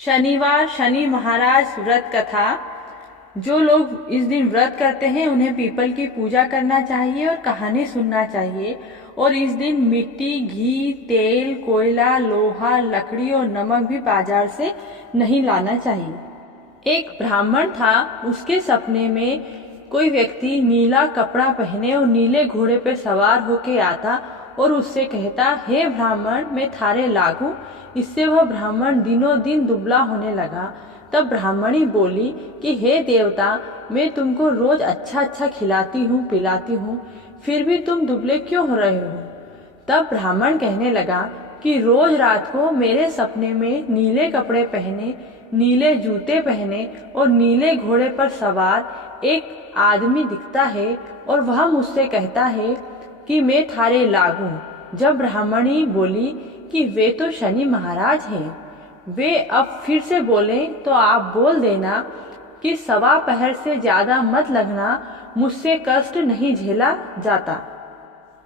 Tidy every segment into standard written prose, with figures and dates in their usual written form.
शनिवार शनि महाराज व्रत कथा। जो लोग इस दिन व्रत करते हैं उन्हें पीपल की पूजा करना चाहिए और कहानी सुनना चाहिए। और इस दिन मिट्टी, घी, तेल, कोयला, लोहा, लकड़ी और नमक भी बाजार से नहीं लाना चाहिए। एक ब्राह्मण था, उसके सपने में कोई व्यक्ति नीला कपड़ा पहने और नीले घोड़े पर सवार होके आता और उससे कहता, हे ब्राह्मण, मैं थारे लागू। इससे वह ब्राह्मण दिनों दिन दुबला होने लगा। तब ब्राह्मणी बोली कि हे देवता, मैं तुमको रोज अच्छा अच्छा खिलाती हूँ, पिलाती हूँ, फिर भी तुम दुबले क्यों हो रहे हो? तब ब्राह्मण कहने लगा कि रोज रात को मेरे सपने में नीले कपड़े पहने, नीले जूते पहने और नीले घोड़े पर सवार एक आदमी दिखता है और वह मुझसे कहता है कि मैं थारे लागू। जब ब्राह्मणी बोली कि वे तो शनि महाराज हैं। वे अब फिर से बोले तो आप बोल देना कि सवा पहर से ज्यादा मत लगना, मुझसे कष्ट नहीं झेला जाता।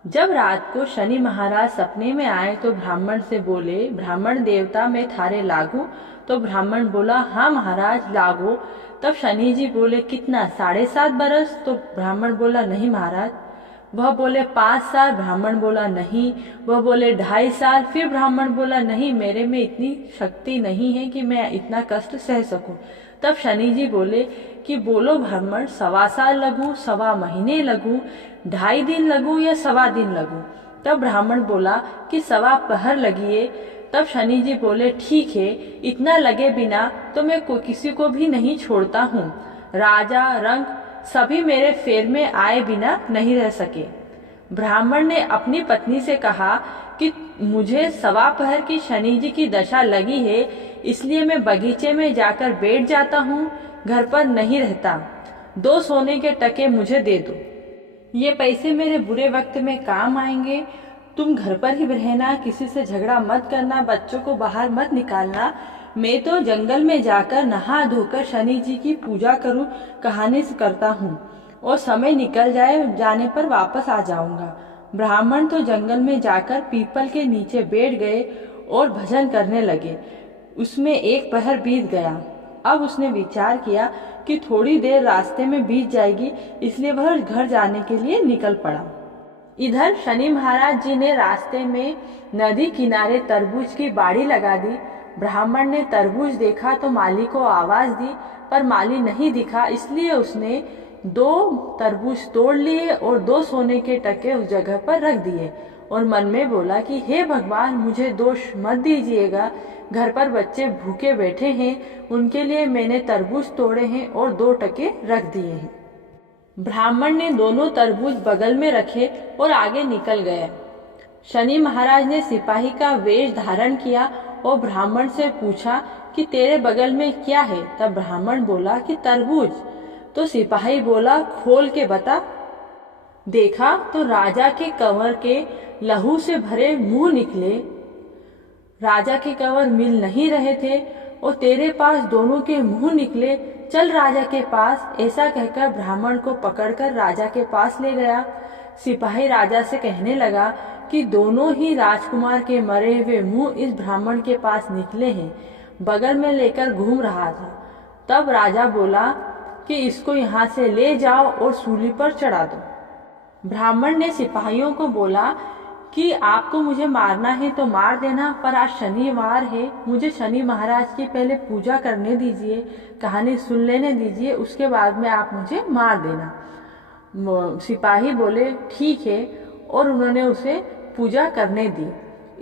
जब रात को शनि महाराज सपने में आए तो ब्राह्मण से बोले, ब्राह्मण देवता, मैं थारे लागू? तो ब्राह्मण बोला, हाँ महाराज लागो। तब शनि जी बोले, कितना, 7.5 बरस? तो ब्राह्मण बोला, नहीं महाराज। वह बोले 5 साल। ब्राह्मण बोला नहीं। वह बोले 2.5 साल। फिर ब्राह्मण बोला, नहीं, मेरे में इतनी शक्ति नहीं है कि मैं इतना कष्ट सह सकूं। तब शनि जी बोले कि बोलो ब्राह्मण, 1.25 साल लगूं, 1.25 महीने लगूं, 2.5 दिन लगूं या 1.25 दिन लगूं? तब ब्राह्मण बोला कि 1.25 पहर लगिए। तब शनि जी बोले, ठीक है, इतना लगे बिना तो मैं किसी को भी नहीं छोड़ता हूँ। राजा, रंक सभी मेरे फेर में आए बिना नहीं रह सके। ब्राह्मण ने अपनी पत्नी से कहा कि मुझे 1.25 पहर की शनि जी की दशा लगी है, इसलिए मैं बगीचे में जाकर बैठ जाता हूँ, घर पर नहीं रहता। 2 सोने के टके मुझे दे दो, ये पैसे मेरे बुरे वक्त में काम आएंगे। तुम घर पर ही रहना, किसी से झगड़ा मत करना, बच्चों को बाहर मत निकालना। मैं तो जंगल में जाकर नहा धोकर शनि जी की पूजा करूं, कहानी करता हूँ और समय निकल जाने पर वापस आ जाऊंगा। ब्राह्मण तो जंगल में जाकर पीपल के नीचे बैठ गए और भजन करने लगे। उसमें 1 पहर बीत गया। अब उसने विचार किया कि थोड़ी देर रास्ते में बीत जाएगी, इसलिए वह घर जाने के लिए निकल पड़ा। इधर शनि महाराज जी ने रास्ते में नदी किनारे तरबूज की बाड़ी लगा दी। ब्राह्मण ने तरबूज देखा तो माली को आवाज दी, पर माली नहीं दिखा, इसलिए उसने 2 तरबूज तोड़ लिए और 2 सोने के टके उस जगह पर रख दिए और मन में बोला कि हे भगवान, मुझे दोष मत दीजिएगा। घर पर बच्चे भूखे बैठे हैं, उनके लिए मैंने तरबूज तोड़े हैं और 2 टके रख दिए हैं। ब्राह्मण ने दोनों तरबूज बगल में रखे और आगे निकल गए। शनि महाराज ने सिपाही का वेश धारण किया और ब्राह्मण से पूछा कि तेरे बगल में क्या है? तब ब्राह्मण बोला कि तरबूज। तो सिपाही बोला, खोल के बता। देखा तो राजा के कंवर के लहू से भरे मुंह निकले। राजा के कंवर मिल नहीं रहे थे और तेरे पास दोनों के मुंह निकले। चल राजा के पास। ऐसा कहकर ब्राह्मण को पकड़कर राजा के पास ले गया। सिपाही राजा से कहने लगा कि दोनों ही राजकुमार के मरे हुए मुंह इस ब्राह्मण के पास निकले हैं, बगल में लेकर घूम रहा था। तब राजा बोला कि इसको यहाँ से ले जाओ और सूली पर चढ़ा दो। ब्राह्मण ने सिपाहियों को बोला कि आपको मुझे मारना है तो मार देना, पर आज शनिवार है, मुझे शनि महाराज की पहले पूजा करने दीजिए, कहानी सुन लेने दीजिए, उसके बाद में आप मुझे मार देना। सिपाही बोले ठीक है और उन्होंने उसे पूजा करने दी।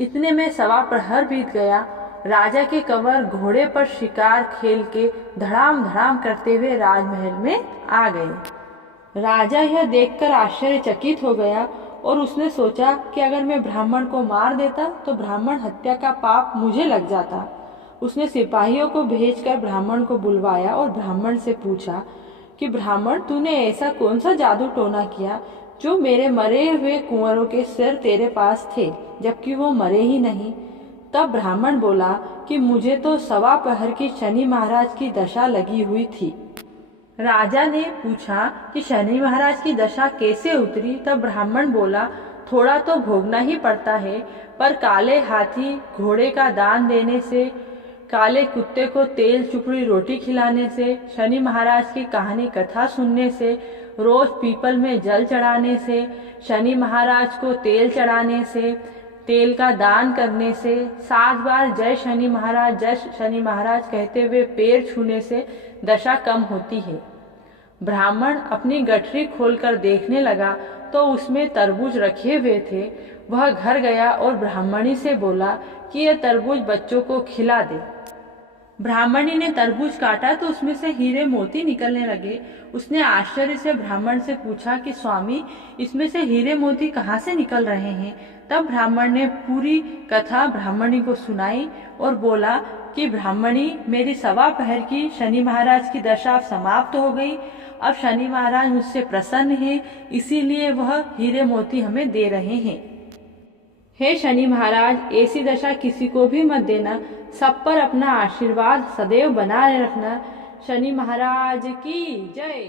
इतने में 1.25 प्रहर बीत गया। राजा के कंवर घोड़े पर शिकार खेल के धड़ाम धड़ाम करते हुए राजमहल में आ गए। राजा यह देखकर आश्चर्यचकित हो गया और उसने सोचा कि अगर मैं ब्राह्मण को मार देता तो ब्राह्मण हत्या का पाप मुझे लग जाता। उसने सिपाहियों को भेजकर ब्राह्मण को बुलवाया और ब्राह्मण से पूछा कि ब्राह्मण, तूने ऐसा कौन सा जादू टोना किया जो मेरे मरे हुए कुंवरों के सिर तेरे पास थे, जबकि वो मरे ही नहीं? तब ब्राह्मण बोला कि मुझे तो 1.25 पहर की शनि महाराज की दशा लगी हुई थी। राजा ने पूछा कि शनि महाराज की दशा कैसे उतरी? तब ब्राह्मण बोला, थोड़ा तो भोगना ही पड़ता है, पर काले हाथी घोड़े का दान देने से काले कुत्ते को तेल चुपड़ी रोटी खिलाने से, शनि महाराज की कहानी कथा सुनने से, रोज पीपल में जल चढ़ाने से, शनि महाराज को तेल चढ़ाने से, तेल का दान करने से, 7 बार जय शनि महाराज कहते हुए पैर छूने से दशा कम होती है। ब्राह्मण अपनी गठरी खोलकर देखने लगा तो उसमें तरबूज रखे हुए थे। वह घर गया और ब्राह्मणी से बोला कि यह तरबूज बच्चों को खिला दे। ब्राह्मणी ने तरबूज काटा तो उसमें से हीरे मोती निकलने लगे। उसने आश्चर्य से ब्राह्मण से पूछा कि स्वामी, इसमें से हीरे मोती कहाँ से निकल रहे हैं? तब ब्राह्मण ने पूरी कथा ब्राह्मणी को सुनाई और बोला कि ब्राह्मणी, मेरी 1.25 पहर की शनि महाराज की दशा अब समाप्त हो गई। अब शनि महाराज मुझसे प्रसन्न हैं, इसीलिए वह हीरे मोती हमें दे रहे हैं। हे शनि महाराज, ऐसी दशा किसी को भी मत देना, सब पर अपना आशीर्वाद सदैव बनाए रखना। शनि महाराज की जय।